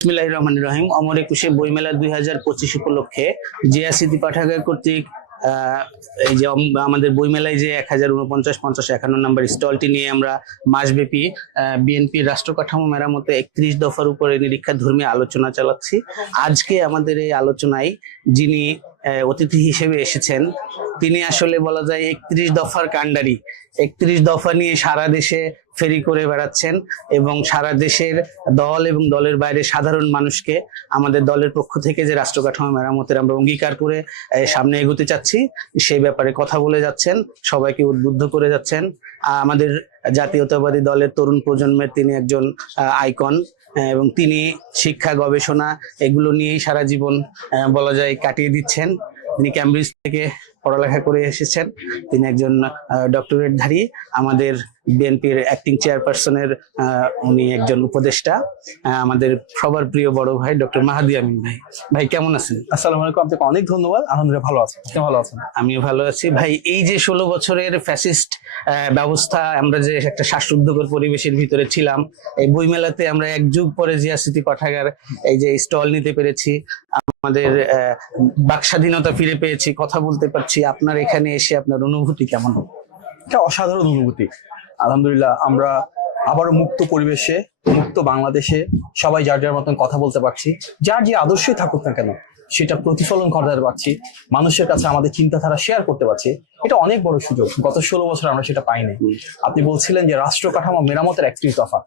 বিসমিল্লাহ রহিম। অমর একুশে বইমেলা দুই হাজার পঁচিশ উপলক্ষে পাঠাগার কর্তৃক এই যে আমাদের বইমেলায় যে এক হাজার উনপঞ্চাশ, পঞ্চাশ, একান্ন নম্বর স্টলটি নিয়ে আমরা মাসব্যাপী বিএনপির রাষ্ট্র কাঠামো মেরামতে একত্রিশ দফার উপরে নিরীক্ষা ধর্মী আলোচনা চালাচ্ছি। আজকে আমাদের এই আলোচনায় যিনি অতিথি হিসেবে এসেছেন। তিনি আসলে বলা যায় একত্রিশ দফার কাণ্ডারি। একত্রিশ দফা নিয়ে সারা দেশে ফেরি করে বেড়াচ্ছেন এবং সারা দেশের দল এবং দলের বাইরে সাধারণ মানুষকে আমাদের দলের পক্ষ থেকে যে রাষ্ট্র কাঠামো মেরামতের আমরা অঙ্গীকার করে সামনে এগোতে চাচ্ছি, সেই ব্যাপারে কথা বলে যাচ্ছেন, সবাইকে উদ্বুদ্ধ করে যাচ্ছেন। আমাদের জাতীয়তাবাদী দলের তরুণ প্রজন্মের তিনি একজন আইকন। এবং তিনি শিক্ষা গবেষণা এগুলো নিয়েই সারা জীবন বলা যায় কাটিয়ে দিচ্ছেন। তিনি ক্যামব্রিজ থেকে পড়ালেখা করে এসেছেন। তিনি একজন ডক্টরেট ধারী। আমাদের বিএনপির অ্যাক্টিং চেয়ারপারসনের উনি একজন উপদেষ্টা। আমাদের সবার প্রিয় বড় ভাই ডক্টর মাহাদি আমিন ভাই। ভাই কেমন আছেন? আসসালামু আলাইকুম। আপনাকে অনেক ধন্যবাদ। আলহামদুলিল্লাহ ভালো আছেন আপনি ভালো আছেন? আমিও ভালো আছি। ভাই এই যে ষোলো বছরের ফ্যাসিস্ট ব্যবস্থা আমরা যে একটা শ্বাসরুদ্ধকর পরিবেশের ভিতরে ছিলাম এই বইমেলাতে আমরা এক যুগ পরে জিয়া স্মৃতি পাঠাগার এই যে স্টল নিতে পেরেছি। আমাদের বাক স্বাধীনতা ফিরে পেয়েছি কথা বলতে পারছি আপনার এখানে এসে আপনার অনুভূতি কেমন? একটা অসাধারণ অনুভূতি। আলহামদুলিল্লাহ আমরা আবারও মুক্ত পরিবেশে মুক্ত বাংলাদেশে সবাই যার যার মতন কথা বলতে পারছি। যার যে আদর্শই থাকুক না কেন সেটা প্রতিফলন ঘটাতে পারছি। মানুষের কাছে আমাদের চিন্তাধারা শেয়ার করতে পারছি। এটা অনেক বড় সুযোগ। গত ষোলো বছর আমরা সেটা পাইনি। আপনি বলছিলেন যে রাষ্ট্র কাঠামো মেরামতের একটি দফা।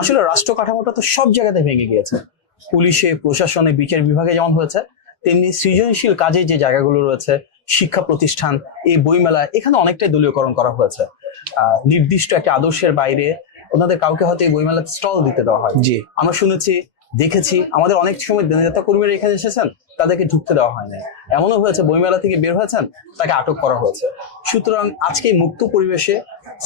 আসলে রাষ্ট্র কাঠামোটা তো সব জায়গাতে ভেঙে গিয়েছে। পুলিশে প্রশাসনে বিচার বিভাগে যেমন হয়েছে তেমনি সৃজনশীল কাজে যে জায়গাগুলো রয়েছে শিক্ষা প্রতিষ্ঠান এই বইমেলা এখানে অনেকটাই দলীয়করণ করা হয়েছে। নির্দিষ্ট একটা আদর্শের বাইরে ওনাদের কাউকে হয়তো এই বইমেলাতে স্টল দিতে দেওয়া হয় জি। আমরা শুনেছি দেখেছি আমাদের অনেক সময় নেতা কর্মীরা এখানে এসেছেন তাদেরকে ঢুকতে দেওয়া হয় না এমনও হয়েছে বইমেলা থেকে বের হয়েছেন তাকে আটক করা হয়েছে। সুতরাং আজকে মুক্ত পরিবেশে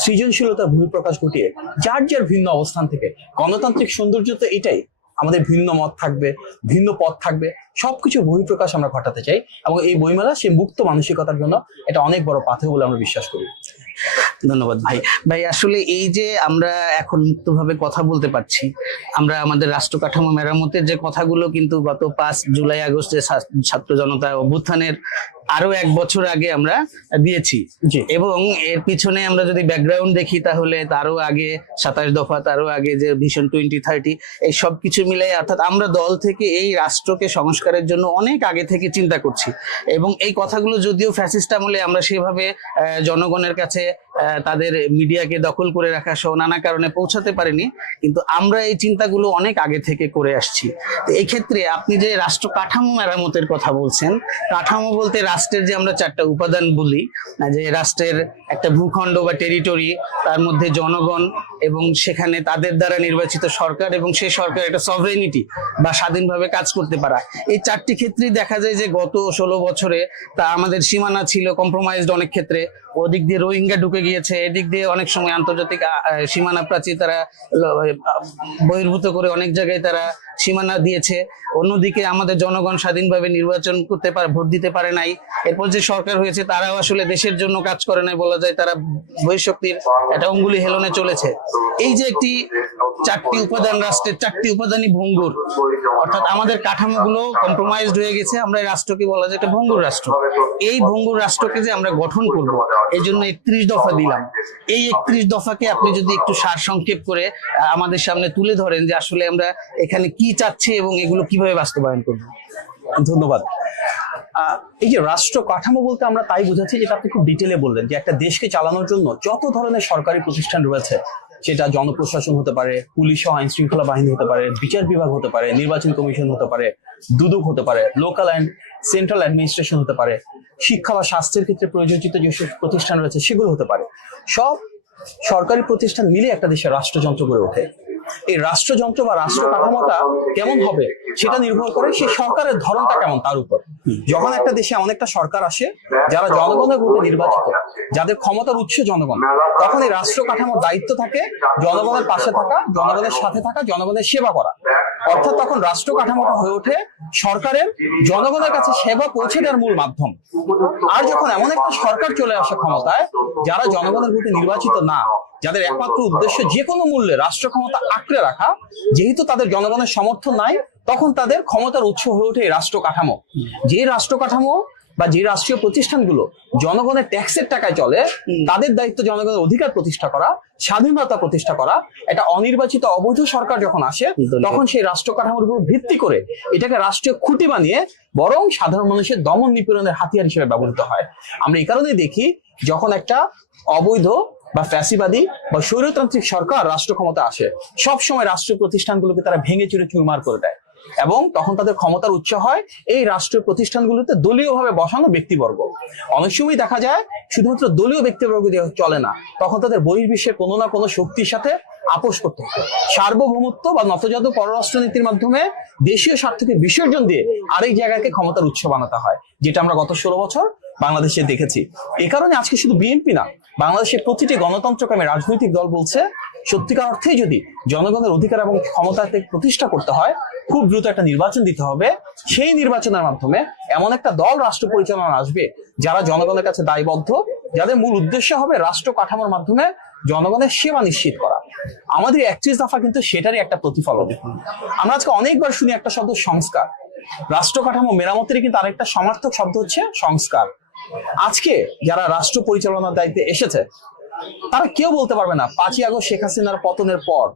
সৃজনশীলতার বহিঃপ্রকাশ ঘটিয়ে যার যার ভিন্ন অবস্থান থেকে গণতান্ত্রিক সৌন্দর্য তো এটাই আমাদের ভিন্ন মত থাকবে, ভিন্ন পথ থাকবে, সবকিছু বহিঃপ্রকাশ আমরা ঘটাতে চাই এবং এই বইমেলা সেই মুক্ত মানসিকতার জন্য এটা অনেক বড় পাথে বলে আমরা বিশ্বাস করি। ধন্যবাদ ভাই। ভাই আসলে এই যে আমরা এখন মুক্তভাবে কথা বলতে পারছি আমরা আমাদের রাষ্ট্র কাঠামো মেরামতের যে কথাগুলো কিন্তু গত পাঁচ জুলাই আগস্টে ছাত্র জনতা অভ্যুত্থানের আরও এক বছর আগে আমরা দিয়েছি। এবং এর পিছনে আমরা যদি ব্যাকগ্রাউন্ড দেখি তাহলে তারও আগে সাতাশ দফা তারও আগে যে ভিশন টোয়েন্টি থার্টি এই সব কিছু মিলে অর্থাৎ আমরা দল থেকে এই রাষ্ট্রকে সংস্কারের জন্য অনেক আগে থেকে চিন্তা করছি। এবং এই কথাগুলো যদিও ফ্যাসিস্ট আমলে আমরা সেভাবে জনগণের কাছে তাদের মিডিয়াকে দখল করে রাখা সহ নানা কারণে পৌঁছাতে পারেনি, কিন্তু আমরা এই চিন্তাগুলো অনেক আগে থেকে করে আসছি। তো এই ক্ষেত্রে আপনি যে রাষ্ট্র কাঠামো মেরামতের কথা বলছেন, কাঠামো বলতে রাষ্ট্রের যে আমরা চারটা উপাদান বলি যে রাষ্ট্রের একটা ভূখণ্ড বা টেরিটরি তার মধ্যে জনগণ এবং সেখানে তাদের দ্বারা নির্বাচিত সরকার এবং সেই সরকার একটা সভরেনিটি বা স্বাধীনভাবে কাজ করতে পারা। এই চারটি ক্ষেত্রেই দেখা যায় যে গত ষোলো বছরে তা আমাদের সীমানা ছিল কম্প্রোমাইজড অনেক ক্ষেত্রে। ওদিক দিয়ে রোহিঙ্গা ঢুকে গিয়েছে, এদিক দিয়ে অনেক সময় আন্তর্জাতিক সীমানা প্রাচীর তারা বহির্ভূত করে অনেক জায়গায় তারা সীমানা দিয়েছে। অন্যদিকে আমাদের জনগণ স্বাধীনভাবে নির্বাচন করতে পারে, ভোট দিতে পারে নাই। এরপর যে সরকার হয়েছে, তারাও আসলে দেশের জন্য কাজ করে নাই বলা যায়। তারা বহিঃশক্তির একটা অঙ্গুলি হেলনে চলেছে। এই যে একটি চারটি উপাদান, রাষ্ট্রের চারটি উপাদানই ভঙ্গুর, অর্থাৎ আমাদের কাঠামোগুলো কম্প্রোমাইজড হয়ে গেছে। আমরা রাষ্ট্রকে বলা যায় একটা ভঙ্গুর রাষ্ট্র। এই ভঙ্গুর রাষ্ট্রকে যে আমরা গঠন করব এই জন্য একত্রিশ দফা দিলাম। এই একত্রিশ দফাকে আপনি যদি একটু সার সংক্ষেপ করে আমাদের সামনে তুলে ধরেন যে আসলে আমরা এখানে কি চাচ্ছি এবং এগুলো কীভাবে বাস্তবায়ন করব। ধন্যবাদ। এই যে রাষ্ট্র কাঠামো বলতে আমরা তাই বুঝাচ্ছি যেটা আপনি খুব ডিটেলে বললেন, যে একটা দেশকে চালানোর জন্য যত ধরনের সরকারি প্রতিষ্ঠান রয়েছে, সেটা জনপ্রশাসন হতে পারে, পুলিশ আইন শৃঙ্খলা বাহিনী হতে পারে, বিচার বিভাগ হতে পারে, নির্বাচন কমিশন হতে পারে, দুদক হতে পারে লোকাল অ্যান্ড সেন্ট্রাল অ্যাডমিনিস্ট্রেশন হতে পারে শিক্ষা বা স্বাস্থ্যের ক্ষেত্রে প্রয়োজিত যেসব প্রতিষ্ঠান রয়েছে, সেগুলো হতে পারে। সব সরকারি প্রতিষ্ঠান মিলে একটা দেশের রাষ্ট্রযন্ত্র গড়ে ওঠে। এই রাষ্ট্রযন্ত্র বা রাষ্ট্র কাঠামোটা কেমন হবে সেটা নির্ভর করে সেই সরকারের ধরনটা কেমন তার উপর। যখন একটা দেশে এমন একটা সরকার আসে, যারা জনগণের ভোটে নির্বাচিত, যাদের ক্ষমতার উৎস জনগণ, তখন এই রাষ্ট্র কাঠামোর দায়িত্ব থাকে জনগণের পাশে থাকা, জনগণের সাথে থাকা, জনগণের সেবা করা। অর্থাৎ তখন রাষ্ট্র কাঠামোটা হয়ে ওঠে সরকারের, জনগণের কাছে সেবা পৌঁছে দেওয়ার মূল মাধ্যম। আর যখন এমন একটা সরকার চলে আসে ক্ষমতায়, যারা জনগণের ভোটে নির্বাচিত না যাদের একমাত্র উদ্দেশ্য যে কোনো মূল্যে রাষ্ট্র ক্ষমতা আঁকড়ে রাখা যেহেতু তাদের জনগণের সমর্থন নাই তখন তাদের ক্ষমতার উৎস হয়ে ওঠে এই রাষ্ট্র কাঠামো। যে রাষ্ট্র কাঠামো বা যে রাষ্ট্রীয় প্রতিষ্ঠানগুলো জনগণের ট্যাক্সের টাকায় চলে তাদের দায়িত্ব জনগণের অধিকার প্রতিষ্ঠা করা স্বাধীনতা প্রতিষ্ঠা করা এটা অনির্বাচিত অবৈধ সরকার যখন আসে তখন সেই রাষ্ট্র কাঠামোর উপর ভিত্তি করে এটাকে রাষ্ট্রীয় খুঁটি বানিয়ে বরং সাধারণ মানুষের দমন নিপীড়নের হাতিয়ার হিসেবে ব্যবহৃত হয়। আমরা এই কারণে দেখি যখন একটা অবৈধ বা ফ্যাসিবাদী বা স্বৈরতান্ত্রিক সরকার রাষ্ট্র ক্ষমতা আসে, সব সময় রাষ্ট্রীয় প্রতিষ্ঠানগুলোকে তারা ভেঙে চুরে চুরমার করে দেয়। এবং তখন তাদের ক্ষমতার উৎস হয় এই রাষ্ট্রীয় প্রতিষ্ঠানগুলোতে দলীয়ভাবে বসানো ব্যক্তিবর্গ। অনেক সময় দেখা যায় শুধুমাত্র দলীয় ব্যক্তিবর্গ দিয়ে চলে না, তখন তাদের বহির্বিশ্বের কোনো না কোনো শক্তির সাথে আপোষ করতে হবে সার্বভৌমত্ব বা নতজাত পররাষ্ট্রনীতির মাধ্যমে দেশীয় স্বার্থকে বিসর্জন দিয়ে আরেক জায়গাকে ক্ষমতার উৎস বানাতে হয়, যেটা আমরা গত ষোলো বছর বাংলাদেশে দেখেছি। এ কারণে আজকে শুধু বিএনপি না, বাংলাদেশের প্রতিটি গণতন্ত্রকামী রাজনৈতিক দল বলছে, সত্যিকার অর্থেই যদি জনগণের অধিকার এবং ক্ষমতাকে প্রতিষ্ঠা করতে হয়, খুব দ্রুত একটা নির্বাচন দিতে হবে। সেই নির্বাচনের মাধ্যমে এমন একটা দল রাষ্ট্র পরিচালনা আসবে যারা জনগণের কাছে দায়বদ্ধ, যাদের মূল উদ্দেশ্য হবে রাষ্ট্র কাঠামোর মাধ্যমে জনগণের সেবা নিশ্চিত করা। আমাদের একত্রিশ দফা কিন্তু সেটারই একটা প্রতিফলন। আমরা আজকে অনেকবার শুনি একটা শব্দ সংস্কার। রাষ্ট্র কাঠামো মেরামতেরই কিন্তু আরেকটা সমার্থক শব্দ হচ্ছে সংস্কার। আজকে যারা রাষ্ট্র পরিচালনার দায়িত্বে এসেছে তারা কেউ বলতে পারবে না পাঁচই আগস্ট শেখ হাসিনার পতনের পর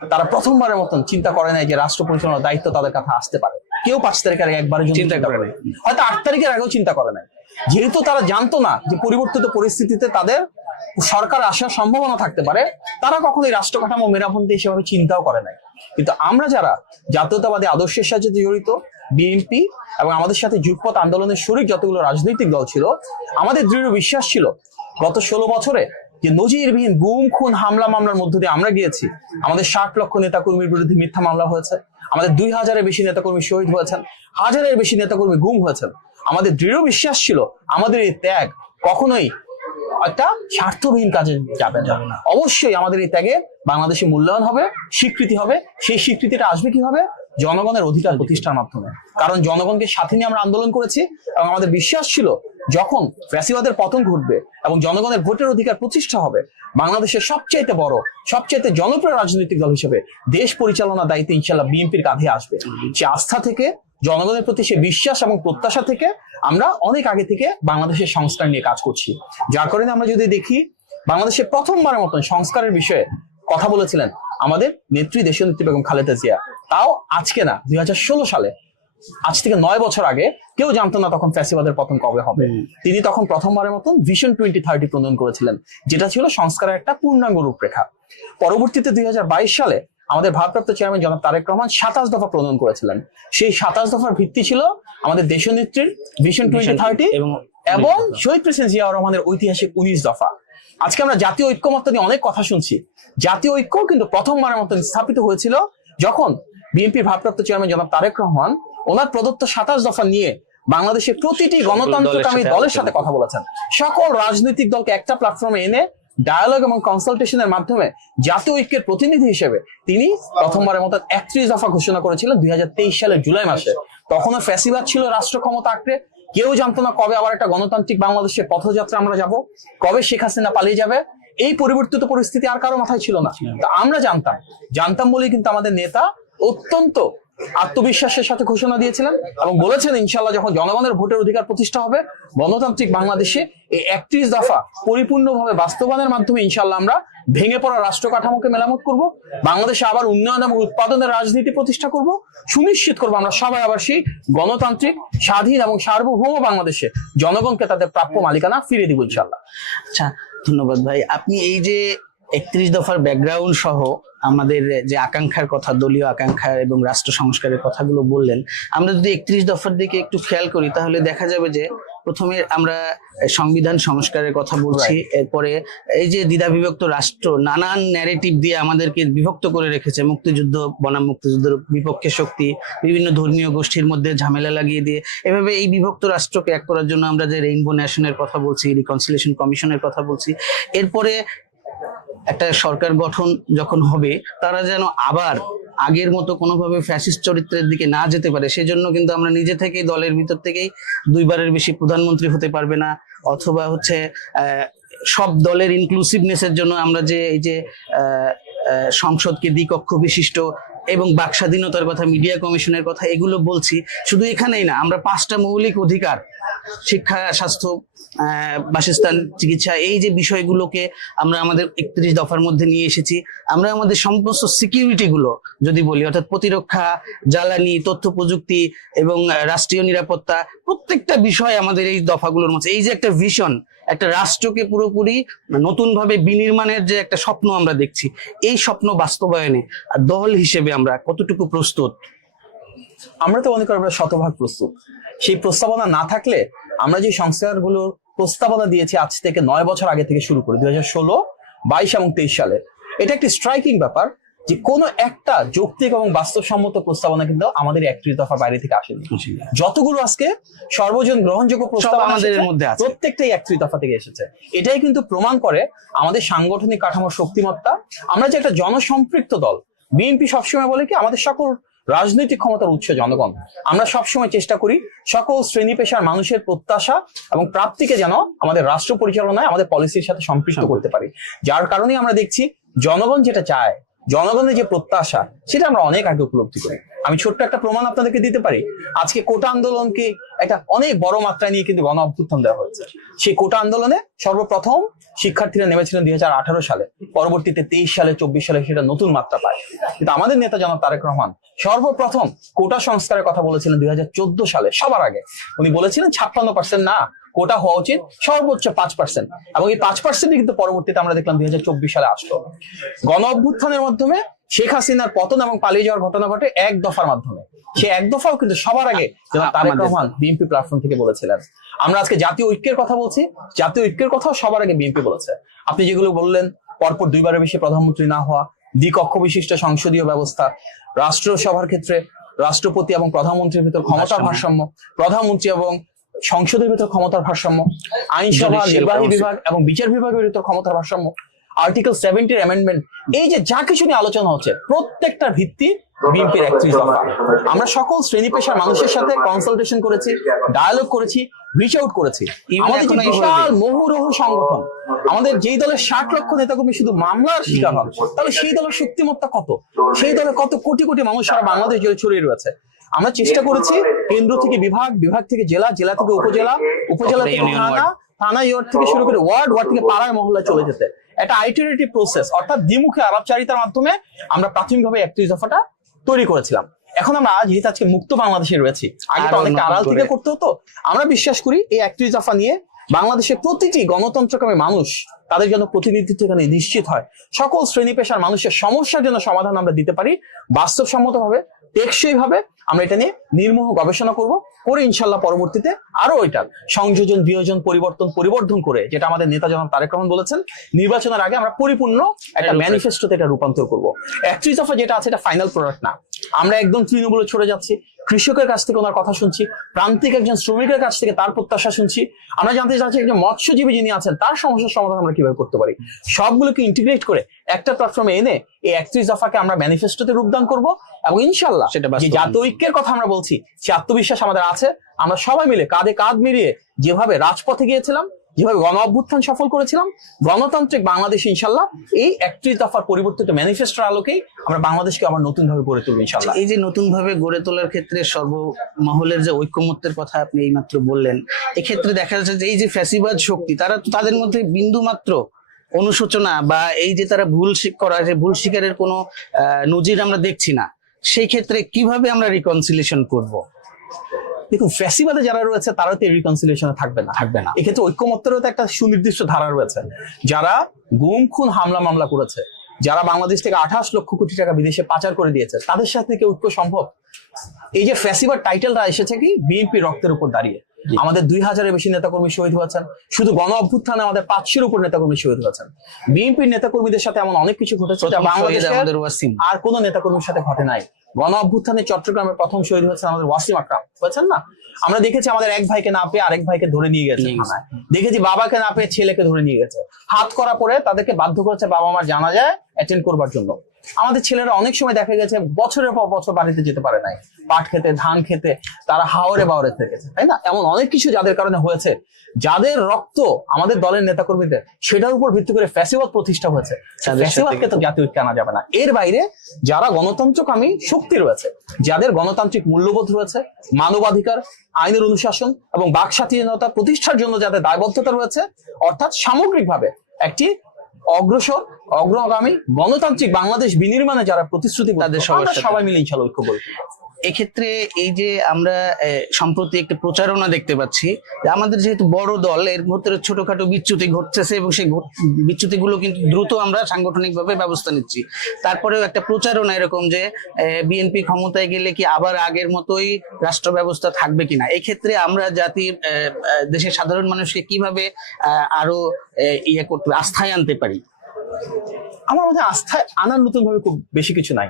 তারা প্রথমবারের মতন চিন্তা করে নাই যে রাষ্ট্র পরিচালনার দায়িত্ব তাদের কাছে আসতে পারে। কেউ পাঁচ তারিখের জন্য চিন্তা করে করে হয়তো আট তারিখের আগেও চিন্তা করে নাই। যেহেতু তারা জানতো না যে পরিবর্তিত পরিস্থিতিতে তাদের সরকার আসার সম্ভাবনা থাকতে পারে তারা কখনোই রাষ্ট্র কাঠামো মেরামতি সেভাবে চিন্তাও করে নাই। কিন্তু আমরা যারা জাতীয়তাবাদী আদর্শের সাথে জড়িত বিএনপি এবং আমাদের সাথে যুগপথ আন্দোলনের শরিক যতগুলো রাজনৈতিক দল ছিল, আমাদের দৃঢ় বিশ্বাস ছিল, গত ষোলো বছরে যে নজিরবিহীন গুম, খুন, হামলা মামলার মধ্য দিয়ে আমরা গিয়েছি, আমাদের ষাট লক্ষ নেতাকর্মীর বিরুদ্ধে মিথ্যা মামলা হয়েছে, আমাদের দুই হাজারের বেশি নেতাকর্মী শহীদ হয়েছেন, হাজারের বেশি নেতাকর্মী গুম হয়েছেন। আমাদের দৃঢ় বিশ্বাস ছিল, আমাদের এই ত্যাগ কখনোই একটা স্বার্থবিহীন কাজে যাবে না। অবশ্যই আমাদের এই ত্যাগে বাংলাদেশে মূল্যায়ন হবে, স্বীকৃতি হবে, সেই স্বীকৃতিটা আসবে কীভাবে? জনগণের অধিকার প্রতিষ্ঠার মাধ্যমে। কারণ জনগণকে সাথে নিয়ে আমরা আন্দোলন করেছি এবং আমাদের বিশ্বাস ছিল যখন ফ্যাসিবাদের পতন ঘটবে এবং জনগণের ভোটের অধিকার প্রতিষ্ঠা হবে বাংলাদেশের সবচাইতে বড় সবচাইতে জনপ্রিয় রাজনৈতিক দল হিসেবে দেশ পরিচালনার দায়িত্ব ইনশাল্লাহ বিএনপির কাঁধে আসবে। সে আস্থা থেকে জনগণের প্রতি সে বিশ্বাস এবং প্রত্যাশা থেকে আমরা অনেক আগে থেকে বাংলাদেশের সংস্কার নিয়ে কাজ করছি। যার কারণে আমরা যদি দেখি বাংলাদেশের প্রথমবারের মতন সংস্কারের বিষয়ে কথা বলেছিলেন আমাদের নেত্রী দেশীয় নেত্রী বেগম খালেদা জিয়া। তাও আজকে না দুই সালে। আজ থেকে নয় বছর আগে কেউ জানতো না তখন ফ্যাসিবাদের পতন কবে হবে। তিনি তখন প্রথমবারের মতন ভিশন টোয়েন্টি থার্টি প্রণয়ন করেছিলেন যেটা ছিল সংস্কারের একটা পূর্ণাঙ্গ রূপরেখা। পরবর্তীতে দুই সালে আমাদের ভারপ্রাপ্ত চেয়ারম্যান জনাব তারেক রহমান সাতাশ দফা প্রণয়ন করেছিলেন। সেই সাতাশ দফার ভিত্তি ছিল আমাদের দেশীয় নেত্রীর ভিশন টোয়েন্টি থার্টি এবং শহীদ প্রেসিডেন্ট জিয়াউর রহমানের ঐতিহাসিক উনিশ দফা। আজকে আমরা জাতীয় ঐক্যমত্য নিয়ে অনেক কথা শুনছি। জাতীয় ঐক্য কিন্তু প্রথমবারের মতন স্থাপিত হয়েছিল যখন বিএনপির ভারপ্রাপ্ত চেয়ারম্যান জনাব তারেক রহমান ওনার প্রদত্ত সাতাশ দফা নিয়ে বাংলাদেশের প্রতিটি গণতন্ত্রকামী দলের সাথে কথা বলেছেন। সকল রাজনৈতিক দলকে একটা প্ল্যাটফর্মে এনে ডায়ালগ এবং কনসালটেশনের মাধ্যমে জাতীয় ঐক্যের প্রতিনিধি হিসেবে তিনি প্রথমবারের মতো একত্রিশ দফা ঘোষণা করেছিলেন দুই হাজার তেইশ সালের জুলাই মাসে। তখনও ফ্যাসিবাদ ছিল রাষ্ট্র ক্ষমতা আঁকড়ে। কেউ জানতো না কবে আবার একটা গণতান্ত্রিক বাংলাদেশের পথযাত্রা আমরা যাব কবে শেখ হাসিনা পালিয়ে যাবে। এই পরিবর্তিত পরিস্থিতি আর কারও মাথায় ছিল না। তো আমরা জানতাম। জানতাম বলেই কিন্তু আমাদের নেতা অত্যন্ত আত্মবিশ্বাসের সাথে ঘোষণা দিয়েছিলেন এবং বলেছেন ইনশাল্লাহ যখন জনগণের ভোটের অধিকার প্রতিষ্ঠা হবে, গণতান্ত্রিক বাংলাদেশে এই একত্রিশ দফা পরিপূর্ণভাবে বাস্তবায়নের মাধ্যমে ইনশাল্লাহ আমরা ভেঙে পড়া রাষ্ট্র কাঠামোকে মেরামত করব, বাংলাদেশে আবার উন্নয়ন এবং উৎপাদনের রাজনীতি প্রতিষ্ঠা করব, সুনিশ্চিত করব আমরা সবাই আবার সেই গণতান্ত্রিক, স্বাধীন এবং সার্বভৌম বাংলাদেশে জনগণকে তাদের প্রাপ্য মালিকানা ফিরে দিব ইনশাল্লাহ আচ্ছা ধন্যবাদ ভাই। আপনি এই যে একত্রিশ দফার ব্যাকগ্রাউন্ড সহ আমাদের যে আকাঙ্ক্ষার কথা দলীয় আকাঙ্ক্ষা এবং রাষ্ট্র সংস্কারের কথাগুলো বললেন আমরা যদি একত্রিশ দফার দিকে একটু খেয়াল করি তাহলে দেখা যাবে যে প্রথমে আমরা সংবিধান সংস্কারের কথা বলছি এরপরে এই যে দ্বিধাবিভক্ত রাষ্ট্র নানান ন্যারেটিভ দিয়ে আমাদেরকে বিভক্ত করে রেখেছে মুক্তিযুদ্ধ বনাম মুক্তিযুদ্ধের বিপক্ষে শক্তি বিভিন্ন ধর্মীয় গোষ্ঠীর মধ্যে ঝামেলা লাগিয়ে দিয়ে এভাবে এই বিভক্ত রাষ্ট্রকে এক করার জন্য আমরা যে রেইনবো ন্যাশনের কথা বলছি রিকনসিলেশন কমিশনের কথা বলছি এরপরে একটা সরকার গঠন যখন হবে, তারা যেন আবার আগের মতো কোনোভাবে ফ্যাসিস্ট চরিত্রের দিকে না যেতে পারে। সেজন্য কিন্তু আমরা নিজে থেকেই দলের ভিতর থেকেই দুইবারের বেশি প্রধানমন্ত্রী হতে পারবে না। অথবা হচ্ছে সব দলের ইনক্লুসিভনেসের জন্য আমরা যে, এই যে সংসদকে দ্বিকক্ষ বিশিষ্ট এবং বাক স্বাধীনতার কথা মিডিয়া কমিশনের কথা, এগুলো বলছি। শুধু এখানেই না, আমরা পাঁচটা মৌলিক অধিকার শিক্ষা, স্বাস্থ্য বাসস্থান, চিকিৎসা, এই যে বিষয়গুলোকে আমরা আমাদের একত্রিশ দফার মধ্যে নিয়ে এসেছি, আমরা আমাদের সমস্ত সিকিউরিটি গুলো যদি বলি, অর্থাৎ প্রতিরক্ষা, জ্বালানি, তথ্য প্রযুক্তি এবং রাষ্ট্রীয় নিরাপত্তা, প্রত্যেকটা বিষয় আমাদের এই দফাগুলোর মধ্যে। এই যে একটা ভিশন একটা রাষ্ট্রকে পুরোপুরি নতুনভাবে বিনির্মাণের যে একটা স্বপ্ন আমরা দেখছি, এই স্বপ্ন বাস্তবায়নে দল হিসেবে আমরা কতটুকু প্রস্তুত আমরা তো মনে করি আমরা শতভাগ প্রস্তুত। সেই প্রস্তাবনা না থাকলে আমরা যে সংস্কারগুলোর প্রস্তাবনা দিয়েছি আজ থেকে নয় বছর আগে থেকে শুরু করে দুই হাজার ষোলো বাইশ এবং তেইশ সালে। এটা একটি স্ট্রাইকিং ব্যাপার যে কোনো একটা যৌক্তিক এবং বাস্তবসম্মত প্রস্তাবনা কিন্তু আমাদের একত্রিশ দফার বাইরে থেকে আসেনি। যতগুলো আজকে সর্বজন গ্রহণযোগ্য প্রস্তাব আমাদের আমাদের মধ্যে আছে। প্রত্যেকটাই একত্রিশ দফা থেকে এসেছে। এটাই কিন্তু প্রমাণ করে আমাদের সাংগঠনিক কাঠামোর শক্তিমত্তা। আমরা যে একটা জনসম্পৃক্ত দল বিএনপি সবসময় বলে কি আমাদের সকল রাজনৈতিক ক্ষমতার উৎস জনগণ। আমরা সবসময় চেষ্টা করি সকল শ্রেণি পেশার মানুষের প্রত্যাশা এবং প্রাপ্তিকে যেন আমাদের রাষ্ট্র পরিচালনায় আমাদের পলিসির সাথে সম্পৃক্ত করতে পারি। যার কারণেই আমরা দেখছি জনগণ যেটা চায় জনগণের যে প্রত্যাশা সেটা আমরা অনেক আগে উপলব্ধি করি। আমি ছোট্ট একটা প্রমাণ আপনাদেরকে দিতে পারি। আজকে কোটা আন্দোলনকে একটা অনেক বড় মাত্রায় নিয়ে কিন্তু গণ অভ্যুত্থান দেওয়া হয়েছে। সেই কোটা আন্দোলনে সর্বপ্রথম শিক্ষার্থীরা নেমেছিলেন দুই হাজার আঠারো সালে। পরবর্তীতে তেইশ সালে, চব্বিশ সালে সেটা নতুন মাত্রা পায়। কিন্তু আমাদের নেতা জনাব তারেক রহমান সর্বপ্রথম কোটা সংস্কারের কথা বলেছিলেন দুই হাজার চোদ্দ সালে, সবার আগে। উনি বলেছিলেন ছাপ্পান্ন পার্সেন্ট না, কোটা হওয়া উচিত সর্বোচ্চ পাঁচ পার্সেন্ট এবং এই পাঁচ পার্সেন্টই কিন্তু পরবর্তীতে আমরা দেখলাম দুই হাজার চব্বিশ সালে আসলো। গণ অভ্যুত্থানের মাধ্যমে শেখ হাসিনার পতন এবং পালিয়ে যাওয়ার ঘটনা ঘটে এক দফার মাধ্যমে। সে এক দফাও কিন্তু সবার আগে জনাব তারেক রহমান বিএনপি প্ল্যাটফর্ম থেকে বলেছিলেন। আমরা আজকে জাতীয় ঐক্যের কথা বলছি। জাতীয় ঐক্যের কথাও সবার আগে বিএনপি বলেছে। আপনি যেগুলো বললেন পরপর দুইবারের বেশি প্রধানমন্ত্রী না হওয়া দ্বিকক্ষ বিশিষ্ট সংসদীয় ব্যবস্থা রাষ্ট্রসভার ক্ষেত্রে রাষ্ট্রপতি এবং প্রধানমন্ত্রীর ভিতর ক্ষমতার ভারসাম্য প্রধানমন্ত্রী এবং সংসদের ভিতর ক্ষমতার ভারসাম্য আইনসভা নির্বাহী বিভাগ এবং বিচার বিভাগের ভিতর ক্ষমতার ভারসাম্য আর্টিকেল সেভেন্টির অ্যামেন্ডমেন্ট এই যে যা কিছু নিয়ে আলোচনা হচ্ছে প্রত্যেকটার ভিত্তি বিএনপির একত্রিশ দফা আমরা সকল শ্রেণি পেশার মানুষের সাথে কনসালটেশন করেছি ডায়ালগ করেছি রিচ আউট করেছি। আমাদের যে বিশাল মহুরহ সংগঠন আমাদের যেই দলের ষাট লক্ষ নেতাকর্মী শুধু মামলার শিকার হন তাহলে সেই দলের শক্তিমত্তা কত? সেই দলে কত কোটি কোটি মানুষ সারা বাংলাদেশ জুড়ে ছড়িয়ে রয়েছে। আমরা চেষ্টা করেছি কেন্দ্র থেকে বিভাগ বিভাগ থেকে জেলা জেলা থেকে উপজেলা উপজেলা থেকে থানা থানা ইয়র্ড থেকে শুরু করে ওয়ার্ড ওয়ার্ড থেকে পাড়ায় মহল্লায় চলে যেতে। একটা আইটারেটিভ প্রসেস অর্থাৎ দ্বিমুখী আলাপচারিতার মাধ্যমে আমরা প্রাথমিকভাবে একত্রিশ দফাটা তৈরি করেছিলাম। এখন আমরা যেহেতু আজকে মুক্ত বাংলাদেশে রয়েছি আগে তো আরও অনেকটা আড়াল থেকে করতে হতো আমরা বিশ্বাস করি এই একত্রিশ দফা নিয়ে বাংলাদেশের প্রতিটি গণতন্ত্রকামী মানুষ তাদের জন্য প্রতিনিধিত্ব এখানে নিশ্চিত হয়। সকল শ্রেণি পেশার মানুষের সমস্যার জন্য সমাধান আমরা দিতে পারি বাস্তবসম্মত ভাবে টেকসই ভাবে আমরা এটা নিয়ে নির্মোহ গবেষণা করব। করে ইনশাল্লাহ পরবর্তীতে আরও এটা সংযোজন বিয়োজন পরিবর্তন পরিবর্ধন করে যেটা আমাদের নেতা জনাব তারেক রহমান বলেছেন নির্বাচনের আগে আমরা পরিপূর্ণ একটা ম্যানিফেস্টোতে এটা রূপান্তর করব। একত্রিশ দফা যেটা আছে এটা ফাইনাল প্রোডাক্ট না। আমরা একদম তৃণমূলে ছড়ে যাচ্ছি। কৃষকের কাছ থেকে ওনার কথা শুনছি প্রান্তিক একজন শ্রমিকের কাছ থেকে তার প্রত্যাশা শুনছি। আমরা জানতে চাচ্ছি একজন মৎস্যজীবী যিনি আছেন তার সমস্যার সমাধান আমরা কীভাবে করতে পারি? সবগুলোকে ইন্টিগ্রেট করে একটা প্ল্যাটফর্মে এনে এই একত্রিশ দফাকে আমরা ম্যানিফেস্টোতে রূপদান করব এবং ইনশাল্লাহ সেটা যে। জাতীয় ঐক্যের কথা আমরা বলছি সে আত্মবিশ্বাস আমাদের আছে। আমরা সবাই মিলে কাঁধে কাঁধ মিলিয়ে যেভাবে রাজপথে গিয়েছিলাম যেভাবে গণ অভ্যুত্থান সফল করেছিলাম, গণতান্ত্রিক বাংলাদেশ ইনশাল্লাহ এই একত্রিশ দফার পরিবর্তিত ম্যানিফেস্টোর আলোকেই আমরা বাংলাদেশকে আবার নতুন ভাবে গড়ে তুলবো ইনশাল্লাহ। এই যে নতুন ভাবে গড়ে তোলার ক্ষেত্রে সর্বমহলের যে ঐক্যমত্যের কথা আপনি এইমাত্র বললেন, এক্ষেত্রে দেখা যাচ্ছে যে এই যে ফ্যাসিবাদ শক্তি, তারা তো তাদের মধ্যে বিন্দু মাত্র অনুশোচনা বা এই যে তারা ভুল করা যে ভুল শিকারের কোনো নজির আমরা দেখছি না। সেই ক্ষেত্রে কীভাবে আমরা রিকনসিলেশন করব? দেখুন ফ্যাসিবাদে যারা রয়েছে তারা তো রিকনসিলিয়েশনে থাকবে না। থাকবে না। এক্ষেত্রে ঐক্যমত্যেরও তো একটা সুনির্দিষ্ট ধারা রয়েছে। যারা গুম খুন হামলা মামলা করেছে যারা বাংলাদেশ থেকে আঠাশ লক্ষ কোটি টাকা বিদেশে পাচার করে দিয়েছে তাদের সাথে কি ঐক্য সম্ভব? এই যে ফ্যাসিবার টাইটেলটা এসেছে কি? বিএনপি রক্তের উপর দাঁড়িয়ে। আমাদের দুই হাজারের বেশি নেতাকর্মী শহীদ হয়েছেন। শুধু গণ অভ্যুত্থানে আমাদের পাঁচশোর উপর নেতাকর্মী শহীদ হয়েছেন। বিএনপির নেতাকর্মীদের সাথে এমন অনেক কিছু ঘটেছে যা বাংলাদেশের আর কোন নেতাকর্মীর সাথে ঘটে নাই। গণ অভ্যুত্থানে চট্টগ্রামে প্রথম শহীদ হয়েছে আমাদের ওয়াসিম আকরাম হয়েছেন না? আমরা দেখেছি আমাদের এক ভাইকে না পেয়ে আরেক ভাইকে ধরে নিয়ে গেছে। দেখেছি বাবাকে না পেয়ে ছেলেকে ধরে নিয়ে গেছে। হাত করা পরে তাদেরকে বাধ্য করেছে বাবা মার জানা যায় অ্যাটেন্ড করবার জন্য। আমাদের ছেলেরা অনেক সময় দেখা গেছে বছরের পর বছর বাড়িতে যেতে পারে নাই। পাট খেতে ধান খেতে তারা হাওরে বাওরে থেকেছে তাই না? এমন অনেক কিছু যাদের কারণে হয়েছে যাদের রক্ত আমাদের দলের নেতাকর্মীদের সেটার উপর ভিত্তি করে ফ্যাসিবাদ প্রতিষ্ঠা হয়েছে। ফ্যাসিবাদকে তো জাতীয় ঐক্যে আনা যাবে না। এর বাইরে যারা গণতন্ত্রকামী শক্তি রয়েছে যাদের গণতান্ত্রিক মূল্যবোধ রয়েছে মানবাধিকার আইনের অনুশাসন এবং বাক স্বাধীনতা প্রতিষ্ঠার জন্য যাদের দায়বদ্ধতা রয়েছে অর্থাৎ সামগ্রিকভাবে একটি অগ্রসর অগ্রগামী গণতান্ত্রিক বাংলাদেশ বিনির্মাণে যারা প্রতিশ্রুতি তাদের সবাই মিলে ইনশাল্লাহ ঐক্য করবে এক্ষেত্রে এই যে আমরা সম্প্রতি একটা প্রচারণা দেখতে পাচ্ছি আমাদের যেহেতু বড় দল, এর ভিতরে ছোটখাটো বিচ্যুতি ঘটতেছে এবং সেই বিচ্যুতি গুলো কিন্তু দ্রুত আমরা সাংগঠনিকভাবে ব্যবস্থা নিচ্ছি। তারপরেও একটা প্রচারণা এরকম যে বিএনপি ক্ষমতায় গেলে কি আবার আগের মতোই রাষ্ট্র ব্যবস্থা থাকবে কিনা? এক্ষেত্রে আমরা জাতির দেশের সাধারণ মানুষকে কীভাবে আরও ইয়ে করতে, আস্থায় আনতে পারি? আমার মধ্যে আস্থায় আনার নতুন ভাবে খুব বেশি কিছু নাই।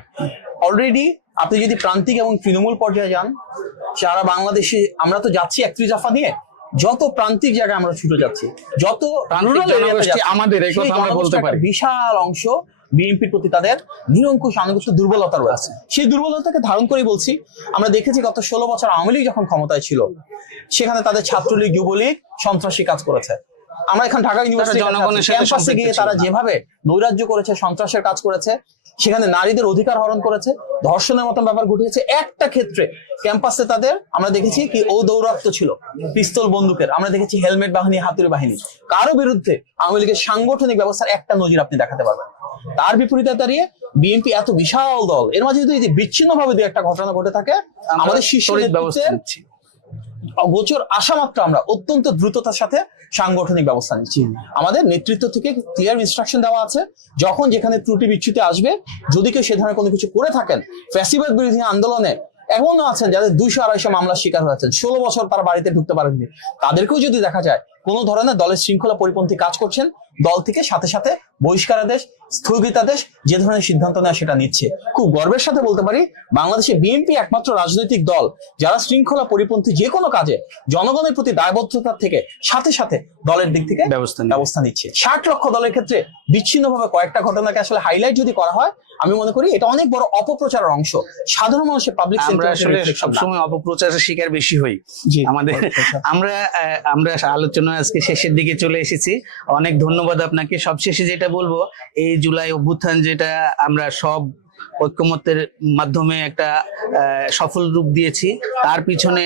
অলরেডি আপনি যদি প্রান্তিক এবং তৃণমূল পর্যায়ে যান সারা বাংলাদেশে আমরা তো যাচ্ছি একত্রিশ দফা নিয়ে যত প্রান্তিক জায়গায় আমরা ছুটে যাচ্ছি যত আমাদের। বিশাল অংশ বিএনপির প্রতি তাদের নিরঙ্কুশ আনুগত্য দুর্বলতা রয়েছে। সেই দুর্বলতাকে ধারণ করে বলছি আমরা দেখেছি গত ষোলো বছর আওয়ামী লীগ যখন ক্ষমতায় ছিল সেখানে তাদের ছাত্রলীগ যুবলীগ সন্ত্রাসী কাজ করেছে। আমরা এখন ঢাকা ইউনিভার্সিটি ক্যাম্পাসে গিয়ে তারা যেভাবে নৈরাজ্য করেছে সন্ত্রাসের কাজ করেছে সেখানে নারীদের অধিকার হরণ করেছে ধর্ষণের মতন ব্যাপার ঘটিয়েছে। একটা ক্ষেত্রে ক্যাম্পাসে তাদের আমরা দেখেছি কি ও দৌরাত্ম ছিল পিস্তল বন্দুকের। আমরা দেখেছি হেলমেট বাহিনী হাতুড়ি বাহিনী। কারও বিরুদ্ধে আওয়ামী লীগের সাংগঠনিক ব্যবস্থার একটা নজির আপনি দেখাতে পারবেন তার বিপরীতে দাঁড়িয়ে বিএনপি এত বিশাল দল এর মাঝে যদি বিচ্ছিন্ন ভাবে দু একটা ঘটনা ঘটে থাকে আমাদের শীর্ষ ব্যবস্থা গোচর আসা মাত্র আমরা অত্যন্ত দ্রুততার সাথে সাংগঠনিক ব্যবস্থা নিচ্ছি। আমাদের নেতৃত্ব থেকে ক্লিয়ার ইনস্ট্রাকশন দেওয়া আছে যখন যেখানে ত্রুটি বিচ্যুতি আসবে যদি কেউ সে ধরনের কোনো কিছু করে থাকেন ফ্যাসিবাদ বিরোধী আন্দোলনে এমনও আছেন যাদের দুইশো আড়াইশো মামলার শিকার হয়েছেন ষোলো বছর তারা বাড়িতে ঢুকতে পারেননি। তাদেরকেও যদি দেখা যায় কোনো ধরনের দলের শৃঙ্খলা পরিপন্থী কাজ করছেন দল থেকে সাথে সাথে বহিষ্কারাদেশ স্থগিতাদেশ যে ধরনের সিদ্ধান্ত নেয় সেটা নিচ্ছে। খুব গর্বের সাথে বলতে পারি বাংলাদেশে বিএনপি একমাত্র রাজনৈতিক দল যারা শৃঙ্খলা পরিপন্থী যে কোনো কাজে জনগণের প্রতি দায়বদ্ধতা থেকে সাথে সাথে দলের দিক থেকে ব্যবস্থা ব্যবস্থা নিচ্ছে। ষাট লক্ষ দলের ক্ষেত্রে বিচ্ছিন্নভাবে কয়েকটা ঘটনাকে আসলে হাইলাইট যদি করা হয় আমি মনে করি এটা অনেক বড় অপপ্রচারের অংশ। সাধারণ মানুষের পাবলিক আমরা আসলে সবসময় অপপ্রচারের শিকার বেশি হই। আমাদের আমরা আমরা আলোচনা আজকে শেষের দিকে চলে এসেছি। অনেক ধন্যবাদ আপনাকে। সবশেষে যেটা বলব, এই জুলাই অভ্যুত্থান যেটা আমরা সব ঐক্যমত্যের মাধ্যমে একটা সফল রূপ দিয়েছি, তার পিছনে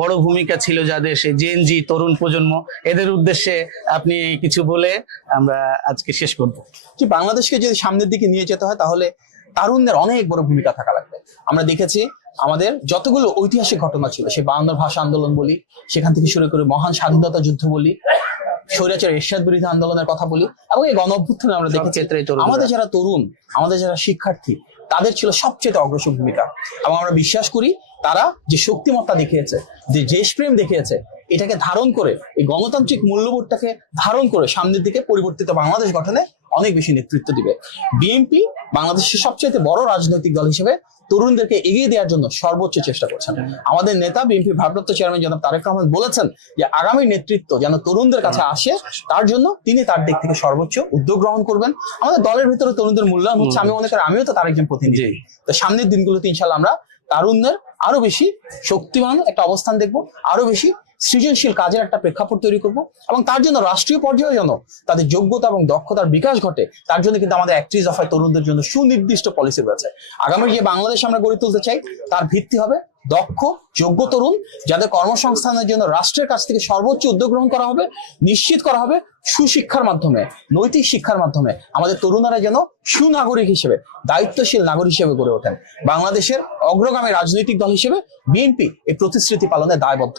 বড় ভূমিকা ছিল যাদের সে জেনজি তরুণ প্রজন্ম, এদের উদ্দেশ্যে আপনি কিছু বলে আমরা আজকে শেষ করব। যে বাংলাদেশকে যদি সামনের দিকে নিয়ে যেতে হয়, তাহলে তারুণ্যের অনেক বড় ভূমিকা থাকা লাগবে। আমরা দেখেছি, আমাদের যতগুলো ঐতিহাসিক ঘটনা ছিল সে বায়ান্নর ভাষা আন্দোলন বলি, সেখান থেকে শুরু করে মহান স্বাধীনতা যুদ্ধ বলি স্বৈরাচার এরশাদ বিরোধী আন্দোলনের কথা বলি এবং এই গণ অভ্যুত্থানে আমরা দেখি দেখেছি আমাদের যারা তরুণ আমাদের যারা শিক্ষার্থী তাদের ছিল সবচেয়ে অগ্রসর ভূমিকা। এবং আমরা বিশ্বাস করি তারা যে শক্তিমত্তা দেখিয়েছে যে দেশপ্রেম দেখিয়েছে এটাকে ধারণ করে এই গণতান্ত্রিক মূল্যবোধটাকে ধারণ করে সামনের দিকে পরিবর্তিত বাংলাদেশ গঠনে অনেক বেশি নেতৃত্ব দিবে। বিএনপি বাংলাদেশের সবচেয়ে বড় রাজনৈতিক দল হিসেবে তরুণদেরকে এগিয়ে দেওয়ার জন্য সর্বোচ্চ চেষ্টা করছেন। আমাদের নেতা বিএনপি ভারপ্রাপ্ত চেয়ারম্যান জনাব তারেক রহমান বলেছেন যে আগামী নেতৃত্ব যেন তরুণদের কাছে আসে তার জন্য তিনি তার দিক থেকে সর্বোচ্চ উদ্যোগ গ্রহণ করবেন। আমাদের দলের ভিতরে তরুণদের মূল্যায়ন হচ্ছে আমি মনে করি আমিও তো তার একজন প্রতিনিধি। তো সামনের দিনগুলোতে ইনশাল্লাহ আমরা তারুণদের আরও বেশি শক্তিমান একটা অবস্থান দেখব আরও বেশি সৃজনশীল কাজের একটা প্রেক্ষাপট তৈরি করব এবং তার জন্য রাষ্ট্রীয় পর্যায়ে যেন তাদের যোগ্যতা এবং দক্ষতার বিকাশ ঘটে, তার জন্য কিন্তু আমাদের একত্রিশ দফায় তরুণদের জন্য সুনির্দিষ্ট পলিসি রয়েছে। আগামী যে বাংলাদেশ আমরা গড়ে তুলতে চাই, তার ভিত্তি হবে দক্ষ, যোগ্য তরুণ যাদের কর্মসংস্থানের জন্য রাষ্ট্রের কাছ থেকে সর্বোচ্চ উদ্যোগ গ্রহণ করা হবে, নিশ্চিত করা হবে সুশিক্ষার মাধ্যমে, নৈতিক শিক্ষার মাধ্যমে আমাদের তরুণরা যেন সুনাগরিক হিসেবে, দায়িত্বশীল নাগরিক হিসেবে গড়ে ওঠেন। বাংলাদেশের অগ্রগামী রাজনৈতিক দল হিসেবে বিএনপি এই প্রতিশ্রুতি পালনে দায়বদ্ধ।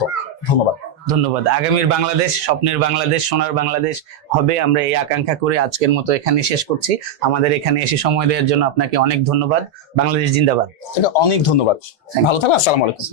ধন্যবাদ। ধন্যবাদ। আগামীর বাংলাদেশ স্বপ্নের বাংলাদেশ সোনার বাংলাদেশ হবে। আমরা এই আকাঙ্ক্ষা করে আজকের মতো এখানে শেষ করছি। আমাদের এখানে এসে সময় দেওয়ার জন্য আপনাকে অনেক ধন্যবাদ। বাংলাদেশ জিন্দাবাদ। অনেক ধন্যবাদ। ভালো থাকো আসসালামু আলাইকুম।